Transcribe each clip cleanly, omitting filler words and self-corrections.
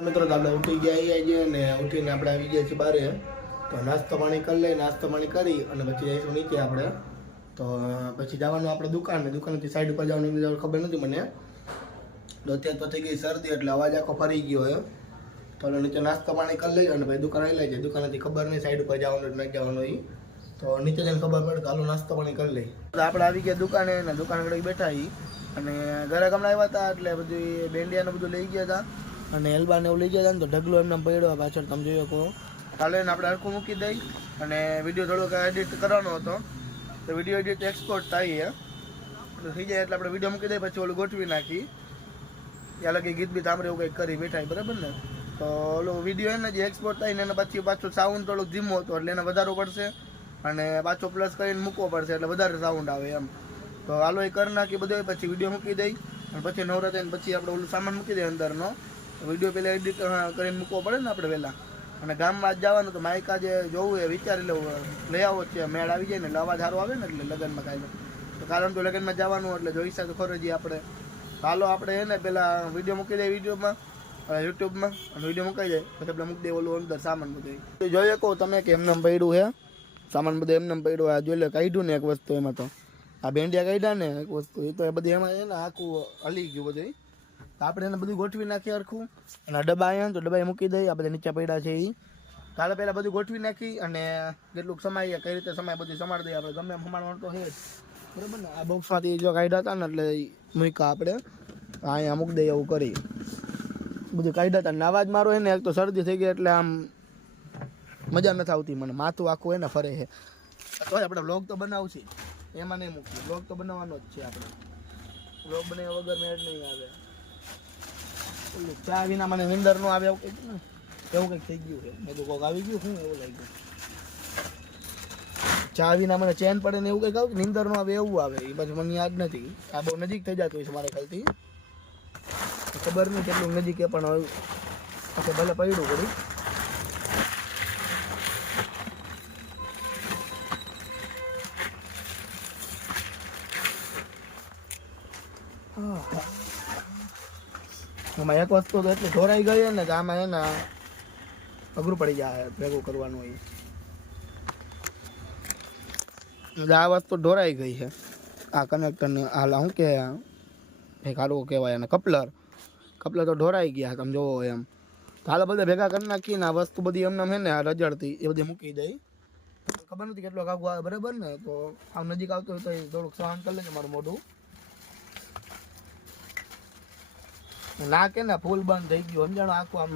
મિત્રો તો આપણે ઉઠી ગયા છીએ ને ઉઠીને આપણે આવી ગયા છીએ બારે તો નાસ્તો પાણી કરી લઈએ નાસ્તો પાણી કરી અને પછી જઈશું નીચે આપણે તો પછી જવાનું આપણે દુકાનેથી સાઈડ ઉપર જવાનું ખબર નથી મને તો અત્યારે તો થઈ ગઈ શરદી એટલે અવાજ આખો ફરી ગયો હોય તો નીચે નાસ્તો પાણી કરી લઈએ અને ભાઈ દુકાને લઈ જાય દુકાનેથી ખબર નહીં સાઈડ ઉપર જવાનું નહીં જવાનું એ તો નીચે જઈને ખબર પડે તો હાલો નાસ્તો પાણી કરી લઈએ તો આપણે આવી ગયા દુકાને અને દુકાન આગળ બેઠા અને ઘરે હમણાં આવ્યા હતા એટલે બધી બેંડિયાને બધું લઈ ગયા હતા અને એલ્બાને એવું લઈ ગયા હતા ને તો ઢગલો એમને પડ્યો પાછળ તમે જોયો કહો કાલે આપણે હરખું મૂકી દઈ અને વિડીયો થોડોક એડિટ કરવાનો હતો તો વિડીયો એડિટ એક્સપોર્ટ થાય તો થઈ જાય એટલે આપણે વિડીયો મૂકી દઈએ પછી ઓલું ગોઠવી નાખી ત્યાં લગી ગીત બી સાંભળે એવું કંઈક કરી બેઠા બરાબર ને તો ઓલો વિડીયો એને જે એક્સપોર્ટ થાય ને એને પછી પાછું સાઉન્ડ થોડુંક ધીમો હતો એટલે એને વધારવો પડશે અને પાછો પ્લસ કરીને મૂકવો પડશે એટલે વધારે સાઉન્ડ આવે એમ તો હાલો એ કરી નાખી બધું પછી વિડીયો મૂકી દઈ અને પછી નવરા થઈને પછી આપણે ઓલું સામાન મૂકી દઈએ અંદરનો વિડીયો પહેલાં એડિટ કરીને મૂકવો પડે ને આપણે પહેલાં અને ગામમાં જ જવાનું તો માઇક આજે જોવું એ વિચારી લેવું લઈ આવો છે મેળ આવી જાય ને એટલે અવાજ સારો આવે ને એટલે લગ્નમાં કાંઈ તો કારણ તો લગ્નમાં જવાનું એટલે જોઈશે તો ખરો જ આપણે હાલો આપણે એને પહેલાં વિડીયો મૂકી દઈએ યુટ્યુબમાં અને વિડીયો મુકાઈ જાય પછી આપણે મૂકી દઈએ ઓલું અંદર સામાન બધું જોઈએ કહો તમે કે એમને પડ્યું છે સામાન બધું એમને પડ્યું આ જોઈ લે કાઢ્યું ને એક વસ્તુ એમાં તો આ ભેંડિયા કાઢ્યા ને એક વસ્તુ એ તો એ બધી એમાં એને આખું હલી ગયું બધું તો આપણે એને બધું ગોઠવી નાખીએ હરખું અને ડબ્બા આવ્યા તો ડબ્બા મૂકી દઈએ આ બધા નીચે પડ્યા છે એ કાલે પહેલાં બધું ગોઠવી નાખી અને કેટલુંક સમાય કઈ રીતે સમાય બધું સમાડી દઈએ આપણે ગમે એમ સમાડવાનું તો છે જ બરાબર ને આ બોક્સમાંથી જો કાઢ્યા હતા ને એટલે મૂક્યા આપણે અહીંયા મૂકી દઈએ એવું કરી બધું કાઢ્યા હતા ને અવાજ મારો એને એક તો શરદી થઈ ગઈ એટલે આમ મજા નથી આવતી મને માથું આખું એને ફરે છે તો આપણે બ્લોગ તો બનાવશે એમાં નહીં મૂકીએ બ્લોગ તો બનાવવાનો જ છે આપણે બ્લોગ બનાવ્યા વગર મેળ નહીં આવે ચા વિના મને નિંદર ન આવે એવું કંઈક ને એવું કંઈક થઈ ગયું છે મેં તો કોઈક આવી ગયું શું એવું લાગ્યું ચા વિના મને ચેન પડે ને એવું કંઈક આવું નિંદર ન આવે એવું આવે એ પછી મને યાદ નથી આ બહુ નજીક થઈ જતું હોય છે મારે ખ્યાલથી ખબર નહીં કેટલું નજીક એ પણ હવે ભલે પડ્યું પડી આમાં એક વસ્તુ તો એટલે ઢોરાઈ ગઈ ને કે આમાં એને અઘરું પડી જાય ભેગું કરવાનું હોય આ વસ્તુ ઢોરાઈ ગઈ છે આ કનેક્ટરને હાલ શું કે એક હારું કહેવાય અને કપલર તો ઢોરાઈ ગયા તમે જોવો એમ તો હાલ બધા ભેગા કરી નાખીને આ વસ્તુ બધી એમને છે ને આ રજડતી એ બધી મૂકી દઈ ખબર નથી કેટલો કાગુ આવે બરાબર ને તો આમ નજીક આવતો હોય તો થોડુંક સહન કરી લેજો મારું મોઢું ના કે ને ફૂલ બંધ થઈ ગયું સમજાણું આખું આમ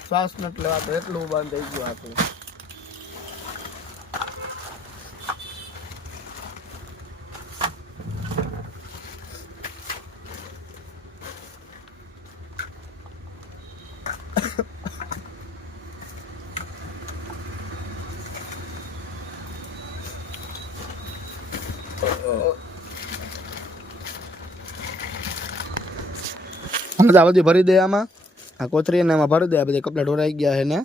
શ્વાસ નથી લેવાતો એટલું બંધ થઈ ગયું આખું આ બધી ભરી દે આમાં આ કોથરી ને એમાં ભરી દે આ બધા કપડા ઢોરાઈ ગયા છે ને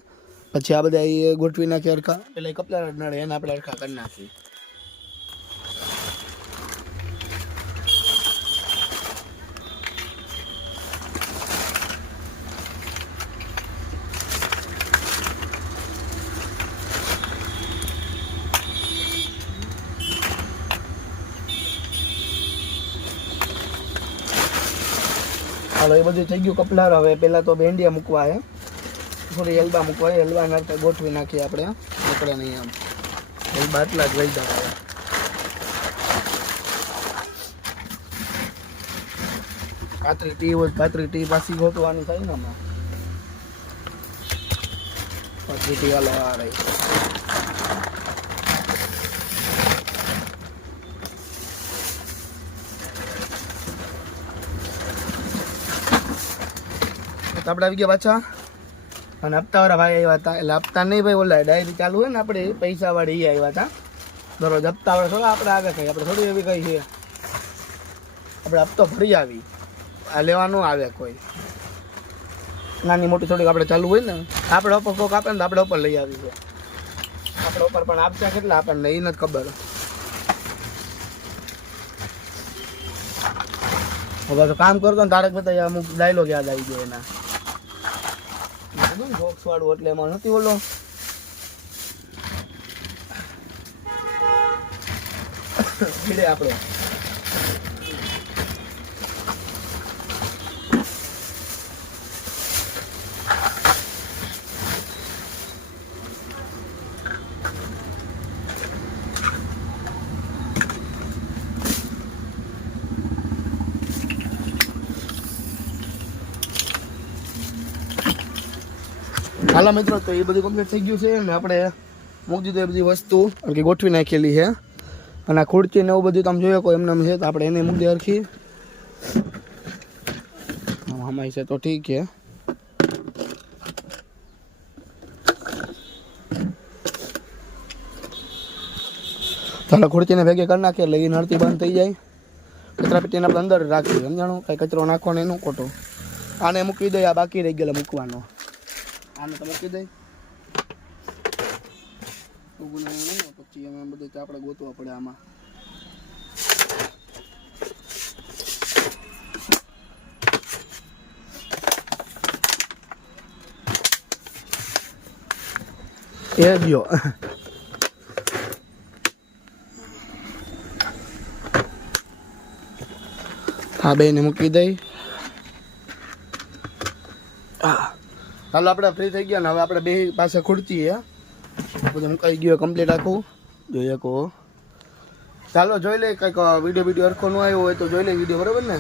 પછી આ બધા એ ગોઠવી નાખી હરખા એટલે કપડા નડે એને આપણે હરખા કરી નાખીએ હાલો એ બધું થઈ ગયું કપલાર હવે પહેલાં તો ભેંડિયા મૂકવા હે થોડી એલ્બા મૂકવા એલ્બા નાખતા ગોઠવી નાખીએ આપણે નીકળે નહીં આમ એલ્બા એટલા જ લઈ જવા કાતરી ટી હોય કાતરી ટી પાછી ગોઠવાની થાય ને આમાં કાતરી ટી હાલો આ રહી આપણે આવી ગયા પાછા અને હપ્તાવાળા ભાઈ આવ્યા હતા એટલે હપ્તા નહીં ભાઈ ઓલા ડાયરી ચાલુ હોય ને આપણે પૈસાવાળી એ આવ્યા હતા દરરોજ હપ્તાવાળા થોડા આપણે આગળ ખાઈએ આપણે થોડી એવી કઈ છે આપણે હપ્તો ફરી આવી આ લેવાનું આવે કોઈ નાની મોટી થોડીક આપણે ચાલુ હોય ને આપણે ઉપર કોક આપે ને તો આપણે ઉપર લઈ આવીશું આપણે ઉપર પણ આપશે કેટલા આપણને એ નથી ખબર હવે તો કામ કરતો ને તારક મહેતા અમુક ડાયલોગ યાદ આવી ગયો એના કીધું ને બોક્સ વાળું એટલે એમાં નથી ઓલો ભીડે આપણે હાલા મિત્રો તો એ બધું કમ્પ્લીટ થઈ ગયું છે ને આપણે મૂકી દીધું એ બધી વસ્તુ કે ગોઠવી નાખેલી છે અને આ ખુરચી ને એવું બધું તમે જોયો કોઈ એમને છે તો આપણે એને મૂકી હરખી હમાય છે તો ઠીક છે ચાલો ખુરચીને ભેગી કરી નાખીએ એટલે એ નડતી બંધ થઈ જાય કચરા પેટીને આપણે અંદર રાખીએ સમજાણું કાંઈ કચરો નાખવાનો એનું ખોટો આને મૂકી દઈએ આ બાકી રહી ગયેલા મૂકવાનો આને તો મૂકી દઈ પછી એમાં બધું આપણે ગોતવા પડે આમાં એ ગયો હા બેને મૂકી દઈ ચાલો આપણે ફ્રી થઈ ગયા ને હવે આપણે બે પાસે ખુરચી છે બધું મુકાઈ ગયો કમ્પ્લીટ આખું જોઈએ કહો ચાલો જોઈ લે કંઈક વિડીયો હરખો ન આવ્યો હોય તો જોઈ લે વિડીયો બરાબર ને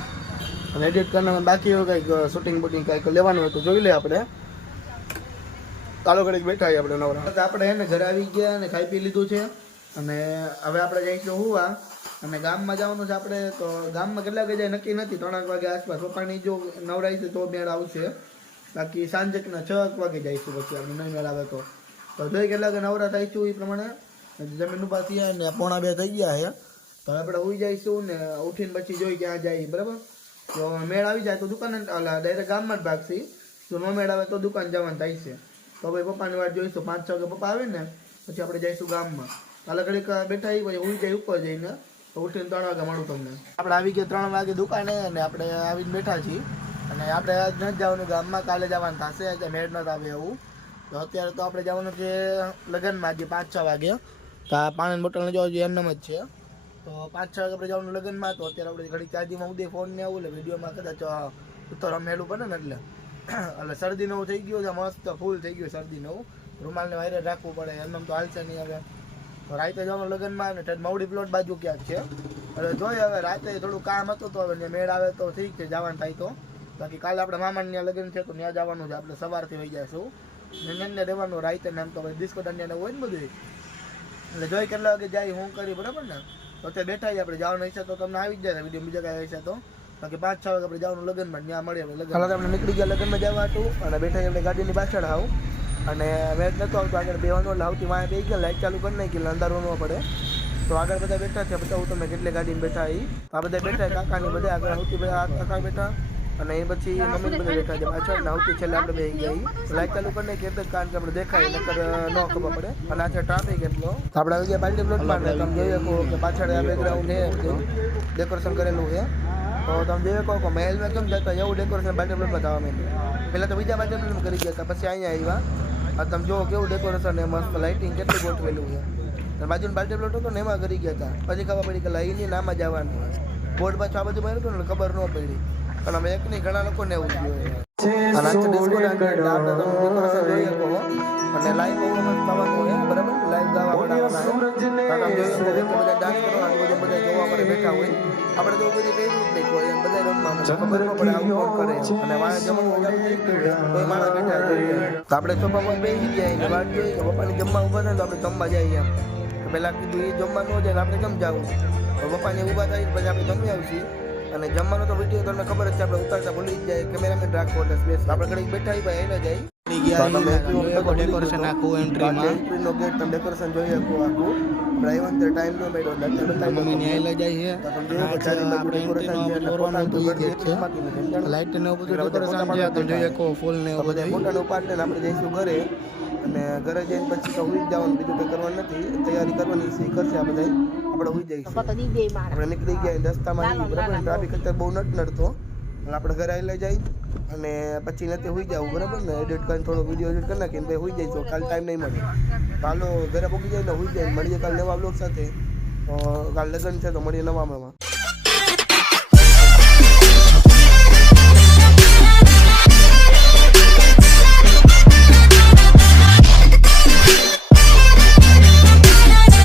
અને એડિટ કરવાનું બાકી હોય કંઈક શૂટિંગ બૂટિંગ કંઈક લેવાનું હોય તો જોઈ લે આપણે ચાલો ઘડીક બેઠા આપણે નવરા આપણે એને ઘરે આવી ગયા અને ખાઈ પી લીધું છે અને હવે આપણે જઈશું હુવા અને ગામમાં જવાનું છે આપણે તો ગામમાં કેટલા વાગે જાય નક્કી નથી 3 વાગે આસપાસ પપ્પાની જો નવરાઈ છે તો મેળ આવશે બાકી સાંજના 6 વાગે જઈશું પછી આપણે નહીં મેળ આવે તો જોઈ કેટલા વાગે નવરા થઈશું એ પ્રમાણે જમીન ઉભા થયા ને 1:45 થઈ ગયા છે તો આપણે ઉઈ જઈશું ને ઉઠીને પછી જોઈ ક્યાં જાય બરાબર તો મેળ આવી જાય તો દુકાન ડાયરેક્ટ ગામમાં જ ભાગશી જો ન મેળ આવે તો દુકાન જવાનું થાય છે તો ભાઈ પપ્પાની વાત જોઈશું 5-6 વાગે પપ્પા આવે ને પછી આપણે જઈશું ગામમાં કાલે ઘડીક બેઠા પછી ઉઈ જાય ઉપર જઈને તો ઉઠીને 3 વાગે મળું તમને આપણે આવી ગયા 3 વાગે દુકાને અને આપણે આવીને બેઠા છીએ અને આપણે આજ નથી જવાનું ગામમાં કાલે જવાનું થશે એટલે મેળ ન આવે એવું તો અત્યારે તો આપણે જવાનું છે લગ્નમાં આજે 5-6 વાગે તો આ પાણીની બોટલને જો એમનેમ જ છે તો 5-6 વાગે આપણે જવાનું લગ્નમાં તો અત્યારે આપણે ઘડી ચાર્જિંગમાં ઉદે ફોન ને આવું એટલે વિડીયોમાં કદાચ ઉત્તર રમેલું પડે ને એટલે શરદી નવું થઈ ગયું છે મસ્ત ફૂલ થઈ ગયું શરદી નવું રૂમાલને વાયરે રાખવું પડે એમ તો હાલશે નહીં હવે તો રાતે જવાનું લગ્નમાં ને મવડી પ્લોટ બાજુ ક્યાંક છે એટલે જોઈએ હવે રાતે થોડું કામ હતું તો હવે મેળ આવે તો ઠીક છે જવાનું થાય તો બાકી કાલે આપણે મામાને ત્યાં લગ્ન છે તો ત્યાં જવાનું છે આપણે સવારથી વહી જઈશું ને રહેવાનું રાતે ને એમ તો ડિસ્કો દાંડિયાને હોય ને બધું એટલે જોઈ કેટલા વાગે જાય હું કરી બરાબર ને તો તે બેઠા આપણે જવાનું હશે તો તમને આવી જ જાય વિડીયો બીજા કાંઈ હશે તો બાકી 5-6 વાગે આપણે જવાનું લગ્નમાં ત્યાં મળીએ લગ્ન આપણે નીકળી ગયા લગ્નમાં જવા હતું અને બેઠા આપણે ગાડીની પાછળ આવું અને વેટ નતો આવતો આગળ બેવાનું એટલે આવતી વાંહે બે ગયા લાઇટ ચાલુ કરી નાખી એટલે અંધારું ન પડે તો આગળ બધા બેઠા છે બતાવું તમને કેટલી ગાડીમાં બેઠા એ આ બધા બેઠા કાકાની બધા આગળ આવતી કાકા બેઠા અને એ પછી મમ્મી બધા બેઠા છે પાછળ ને આવતી છેલ્લે આપણે બે ગઈ લાઇટ ચાલુ કરી નાખી એટલે કારણ કે આપણે દેખાય નકર ન ખબર પડે અને આ છે ટ્રાફિક એટલો આપણે આવી ગયા પાર્ટી પ્લોટમાં ને તમે જોઈ શકો કે પાછળ આ બેકગ્રાઉન્ડ છે ડેકોરેશન કરેલું છે તો તમે જોઈ શકો કે મહેલમાં કેમ જતા એવું ડેકોરેશન પાર્ટી પ્લોટમાં થવા માંડ્યું પહેલાં તો બીજા પાર્ટી પ્લોટમાં કરી ગયા હતા પછી અહીંયા આવ્યા આ તમે જુઓ કેવું ડેકોરેશન એ મસ્ત લાઇટિંગ કેટલું ગોઠવેલું છે બાજુનું પાર્ટી પ્લોટ હતો ને એમાં કરી ગયા હતા પછી ખબર પડી કે લાઈની નામાં જવાનું બોર્ડ પાછું આ બધું માર્યું હતું ને ખબર ન પડી પણ અમે એક નહીં ઘણા લોકોને એવું જોયું અને આજે ડિસ્કો આપણે તમે ડેકોરેશન જોઈ શકો અને લાઈવ થવાનું હોય બરાબર લાઈવ ગાવા બધા ડાન્સ કરવાનું બધું બધા જોવા માટે બેઠા હોય આપણે તો બધી કઈ રૂપ નહીં હોય બધા રમવા ખબર ન પડે આવું કોણ કરે અને વાળા જમવાનું થઈ ગયું કોઈ માણસ બેઠા તો આપણે સોફામાં બેસી ગયા અને વાત જોઈએ કે પપ્પાની જમવા ઉભા થાય તો આપણે જમવા જઈએ એમ પહેલાં કીધું એ જમવા ન જાય આપણે કેમ જવું તો પપ્પાને ઊભા થાય પછી આપણે જમી આવશી અને જમવાનો તો વિડીયો તમને ખબર જ છે આપણે ઉતારતા ભૂલી જ જાય કેમેરામેન રાખવો એટલે સ્પેસ આપણે ઘડીક બેઠા ભાઈ એને જાય ડેકોરેશન આખું એન્ટ્રીમાં એન્ટ્રીનો ગેટ તમે ડેકોરેશન જોઈ શકો આખું ડ્રાઈવર તે ટાઈમ નો મેળો મમ્મી ને આઈ જાય છે આપણે ડેકોરેશન છે લાઈટ ને બધું ડેકોરેશન છે તો જોઈ શકો ફૂલ ને બધા ફોટો પાડને આપણે જઈશું ઘરે અને ઘરે જઈને પછી તો ઉઈ જવાનું બીજું કંઈ કરવાનું નથી તૈયારી કરવાની સી કરશે આ બધા આપણે ઉઈ જઈશું આપણે નીકળી ગયા રસ્તામાં બરાબર ટ્રાફિક અત્યારે બહુ નથી નડતો એટલે આપણે ઘરે આવી લઈ જાય અને પછી નથી હોઈ જવું બરાબર ને, એડિટ કરીને થોડો વિડીયો એડિટ કરી નાખીને ભાઈ હોઈ જાય તો કાલે ટાઈમ નહીં મળે. તો હાલો ઘરે પહોંચી જાય ને હોઈ જાય. મળીએ કાલે નવા બ્લોગ સાથે. તો કાલે લગ્ન છે તો મળીએ નવામાં.